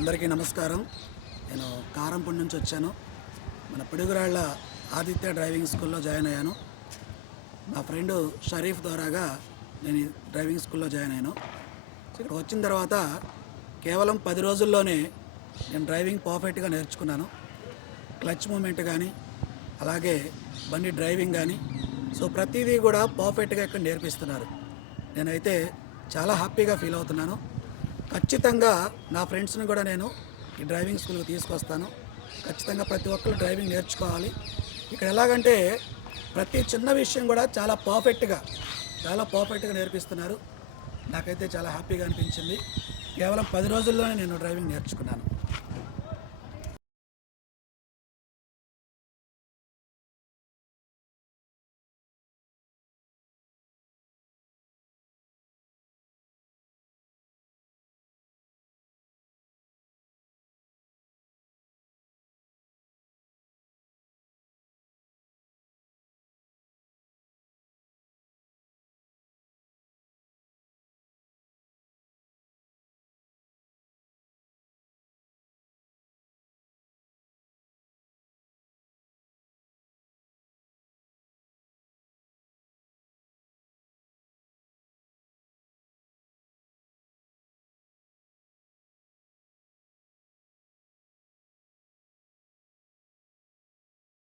అందరికీ నమస్కారం. నేను కారంపూడి నుంచి వచ్చాను. మన పిడుగురాళ్ళ ఆదిత్య డ్రైవింగ్ స్కూల్లో జాయిన్ అయ్యాను. నా ఫ్రెండ్ షరీఫ్ ద్వారాగా నేను డ్రైవింగ్ స్కూల్లో జాయిన్ అయ్యాను. ఇక్కడ వచ్చిన తర్వాత కేవలం 10 రోజుల్లోనే నేను డ్రైవింగ్ పర్ఫెక్ట్గా నేర్చుకున్నాను. క్లచ్ మూమెంట్ కానీ, అలాగే బండి డ్రైవింగ్ కానీ, సో ప్రతిదీ కూడా పర్ఫెక్ట్గా ఇక్కడ నేర్పిస్తున్నారు. నేనైతే చాలా హ్యాపీగా ఫీల్ అవుతున్నాను. ఖచ్చితంగా నా ఫ్రెండ్స్ని కూడా నేను ఈ డ్రైవింగ్ స్కూల్కి తీసుకొస్తాను. ఖచ్చితంగా ప్రతి ఒక్కరు డ్రైవింగ్ నేర్చుకోవాలి. ఇక్కడ ఎలాగంటే ప్రతి చిన్న విషయం కూడా చాలా పర్ఫెక్ట్గా నేర్పిస్తున్నారు. నాకైతే చాలా హ్యాపీగా అనిపించింది. కేవలం 10 రోజుల్లోనే నేను డ్రైవింగ్ నేర్చుకున్నాను.